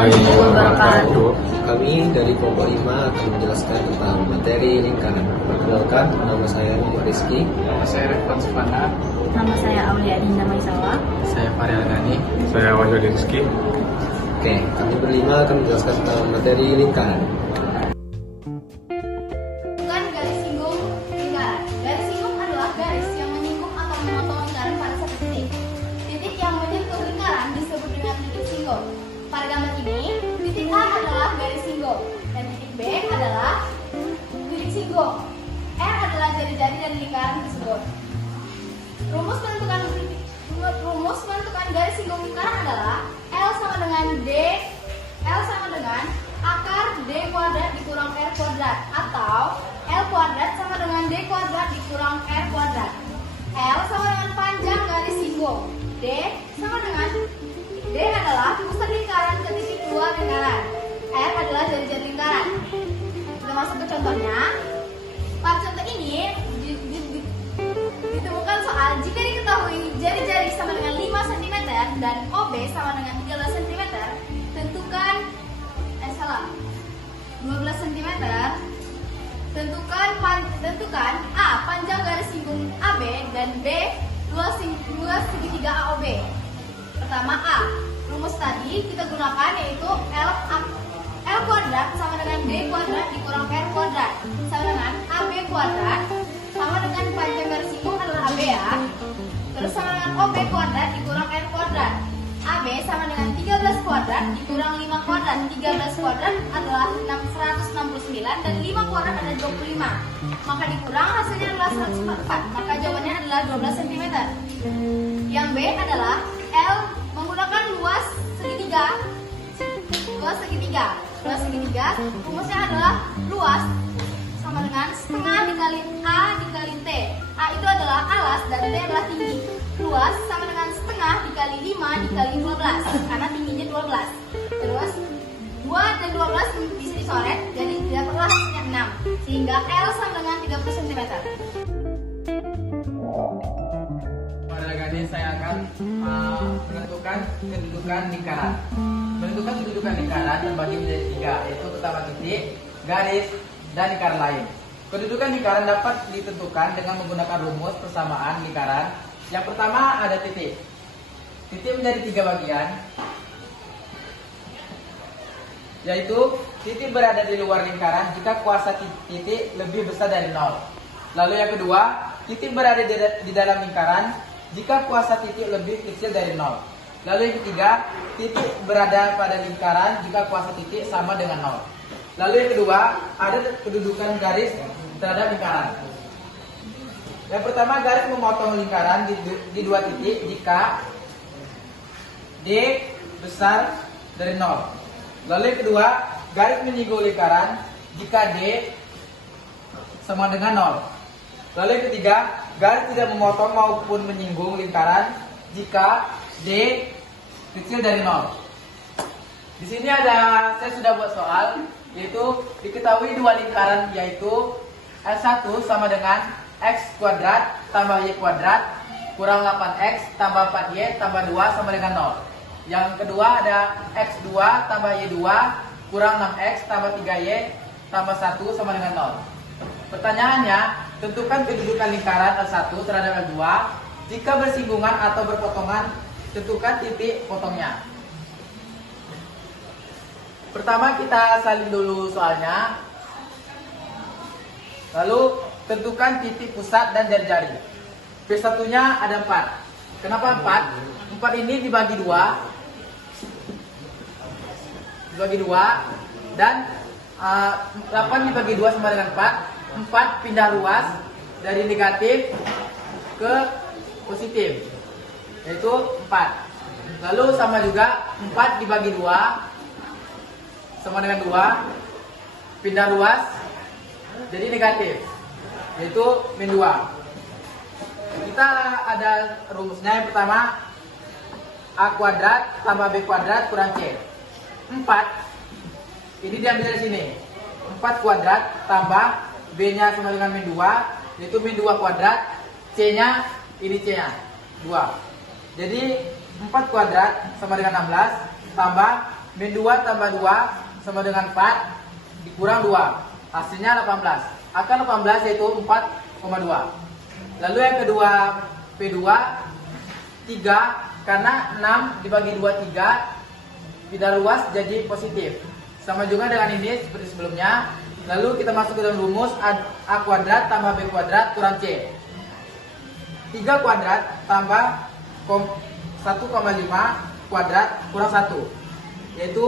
warahmatullahi wabarakatuh. Kami dari kelompok 5 akan menjelaskan tentang materi lingkaran. Perkenalkan, nama saya Rizky. Nama saya Refwan Supana. Nama saya Aulia Dinda Maisawa. Saya Faryal Ghani. Saya Wahyu Rizky. Oke, kami berlima akan menjelaskan tentang materi lingkaran. Bukan garis singgung lingkaran. Garis singgung adalah garis yang menyinggung atau memotong lingkaran pada satu titik. Titik yang menyentuh lingkaran disebut dengan titik singgung. Pada gambar ini, titik A adalah garis singgung dan titik B adalah titik singgung. R adalah jari-jari dari lingkaran tersebut. Rumus menentukan garis singgung lingkaran adalah L sama dengan akar D kuadrat dikurang R kuadrat, atau L kuadrat sama dengan D kuadrat dikurang R kuadrat. L sama dengan panjang garis singgung. D adalah pusat lingkaran ke titik keluar lingkaran. R adalah jari-jari lingkaran. Kita masuk ke contohnya. Pada contoh ini ditemukan soal jika diketahui jari-jari sama dengan 5 cm dan OB sama dengan 13 cm, tentukan 12 cm. Tentukan A panjang garis singgung AB dan B luas segitiga AOB. Pertama A, rumus tadi kita gunakan yaitu L kuadrat sama dengan D kuadrat dikurang R kuadrat sama dengan AB kuadrat sama dengan panjang garis singgung adalah AB ya. Terus sama dengan OB kuadrat dikurang R kuadrat. AB sama dengan 13 kuadrat dikurang 5 kuadrat. 13 kuadrat adalah 169 dan 5 kuadrat adalah 25. Maka dikurang hasilnya adalah 144. Maka jawabannya adalah 12 cm. Yang B adalah L menggunakan luas segitiga. Luas segitiga rumusnya adalah luas sama dengan setengah dikali A dikali T. A itu adalah alas dan T adalah tinggi. Luas sama dengan setengah dikali 5 dikali 12 karena tingginya 12. Terus 2 dan 12 bisa dicoret jadi dapatlah hasilnya 6 sehingga L sama dengan 30 cm. Pada kali ini saya akan menentukan kedudukan lingkaran. Menentukan kedudukan lingkaran terbagi menjadi 3, yaitu pertama titik, garis, dan lingkaran lain. Kedudukan lingkaran dapat ditentukan dengan menggunakan rumus persamaan lingkaran. Yang pertama ada titik. Titik menjadi 3 bagian, yaitu titik berada di luar lingkaran jika kuasa titik lebih besar dari 0. Lalu yang kedua, titik berada di dalam lingkaran jika kuasa titik lebih kecil dari 0. Lalu yang ketiga, titik berada pada lingkaran jika kuasa titik sama dengan 0. Lalu yang kedua, ada kedudukan garis terhadap lingkaran. Yang pertama, garis memotong lingkaran di 2 titik jika D besar dari 0. Lalu yang kedua, garis menyinggung lingkaran jika D sama dengan 0. Lalu yang ketiga, garis tidak memotong maupun menyinggung lingkaran jika D kecil dari 0. Di sini saya sudah buat soal, yaitu diketahui 2 lingkaran yaitu L1 sama dengan X kuadrat tambah Y kuadrat kurang 8X tambah 4Y tambah 2 sama dengan 0. Yang kedua ada X2 tambah Y2 kurang 6X tambah 3Y tambah 1 sama dengan 0. Pertanyaannya, tentukan kedudukan lingkaran L1 terhadap L2 jika bersinggungan atau berpotongan, tentukan titik potongnya. Pertama kita salin dulu soalnya. Lalu tentukan titik pusat dan jari-jari. P1 nya ada 4. Kenapa 4? 4 ini dibagi 2. Dan 8 dibagi 2 sama dengan 4. 4 pindah ruas dari negatif ke positif, yaitu 4. Lalu sama juga 4 dibagi 2 sama dengan 2, pindah ruas jadi negatif, yaitu min 2. Kita ada rumusnya. Yang pertama, A kuadrat tambah B kuadrat kurang C. 4 ini diambil dari sini. 4 kuadrat tambah B nya sama dengan min 2, yaitu min 2 kuadrat. C nya, ini C nya 2. Jadi 4 kuadrat sama dengan 16 tambah min 2 tambah 2 sama dengan 4 dikurang 2. Hasilnya 18. Akar 18 yaitu 4,2. Lalu yang kedua P2 3 karena 6 dibagi 2 3 tidak luas jadi positif. Sama juga dengan ini seperti sebelumnya. Lalu kita masuk ke dalam rumus A kuadrat tambah B kuadrat kurang C. 3 kuadrat tambah 1,5 kuadrat kurang 1. Yaitu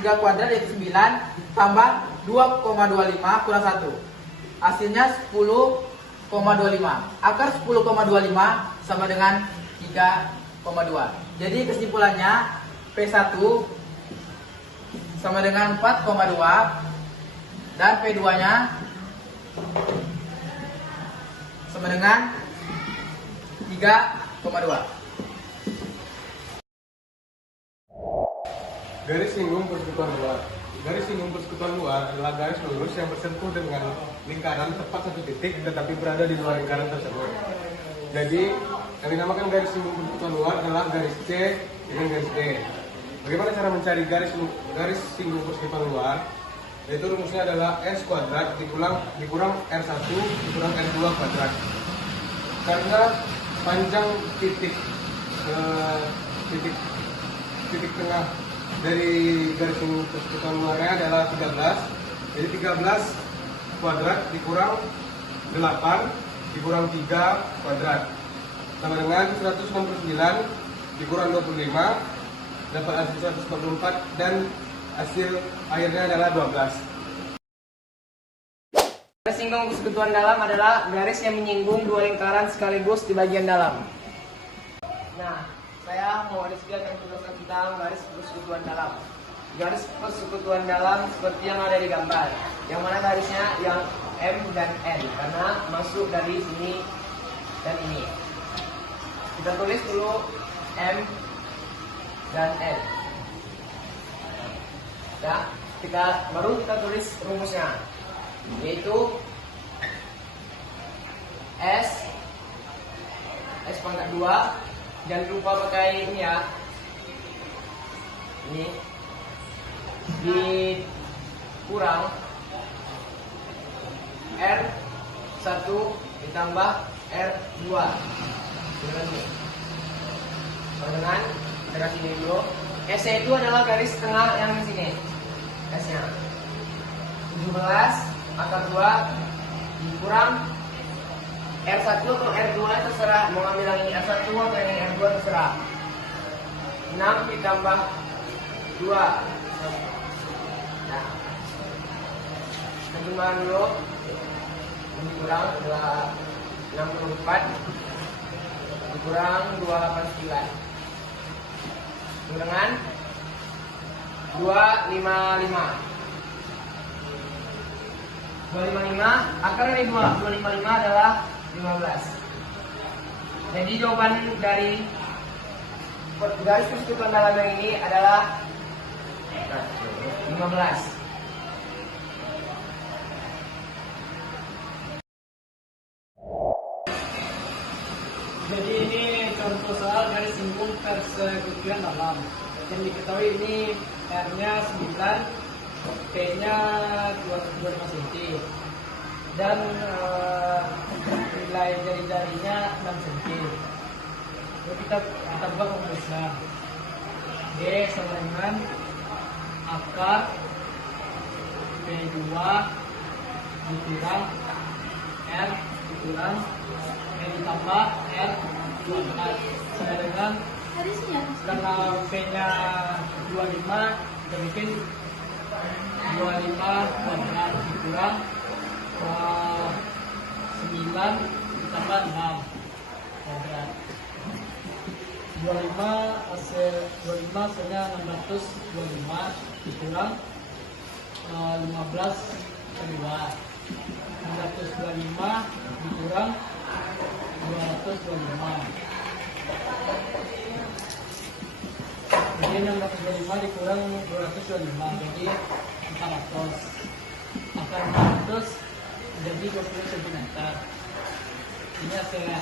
3 kuadrat yaitu 9 tambah 2,25 kurang 1. Hasilnya 10,25. Akar 10,25 sama dengan 3,2. Jadi kesimpulannya P1 sama dengan 4,2 dan P2 nya sama dengan 3,2. Garis singgung persekutuan luar. Garis singgung persekutuan luar adalah garis lurus yang bersentuh dengan lingkaran tepat satu titik tetapi berada di luar lingkaran tersebut. Jadi yang dinamakan garis singgung persekutuan luar adalah garis C dengan garis D. Bagaimana cara mencari garis singgung persekutuan luar? Yaitu rumusnya adalah S kuadrat dikurang R1 dikurang R2 kuadrat. Karena panjang titik tengah dari garis singgung persekutuan luarnya adalah 13. Jadi 13 kuadrat dikurang 8 dikurang 3 kuadrat sama dengan 169 dikurang 25 dapat hasil 144 dan hasil akhirnya adalah 12. Garis singgung persekutuan dalam adalah garis yang menyinggung dua lingkaran sekaligus di bagian dalam. Nah, saya mau menjelaskan tentang garis persekutuan dalam. Garis persekutuan dalam seperti yang ada di gambar, yang mana garisnya yang M dan N karena masuk dari sini dan ini. Kita tulis dulu M dan N. Ya, baru kita tulis rumusnya, yaitu S pangkat 2. Jangan lupa pakai ini ya. Ini dikurang R1 ditambah R2 dengan garis ini dulu. S itu adalah garis tengah yang di sini. S nya 17 akar 2 dikurang R1 atau R2 terserah, mau ambil yang ini R1 atau yang ini R2 terserah. 6 ditambah 2. Nah, kita dulu. Dikurang adalah 64 dikurang 289 dengan 255. Akar dari 255 adalah 15. Jadi jawaban dari garis persekutuan dalam yang ini adalah 15. Jadi ini contoh soal garis singgung persekutuan dalam. Yang diketahui ini R-nya 9, P-nya 25 cm, dan nilai jari-jarinya 6 cm. Lalu kita tambah rumusnya. D sama dengan akar P2 dikurang R dikurang ditambah R kuadrat sama dengan karena P-nya 25 kita bikin 25 kuadrat dikurang 9 ditambah 6 kuadrat. 25 hasilnya 625 dikurang 15 keluar 625 dikurang 225. Jadi 625 dikurang 225 jadi 400. Maka 400 jadi 20 cm. Ini hasilnya.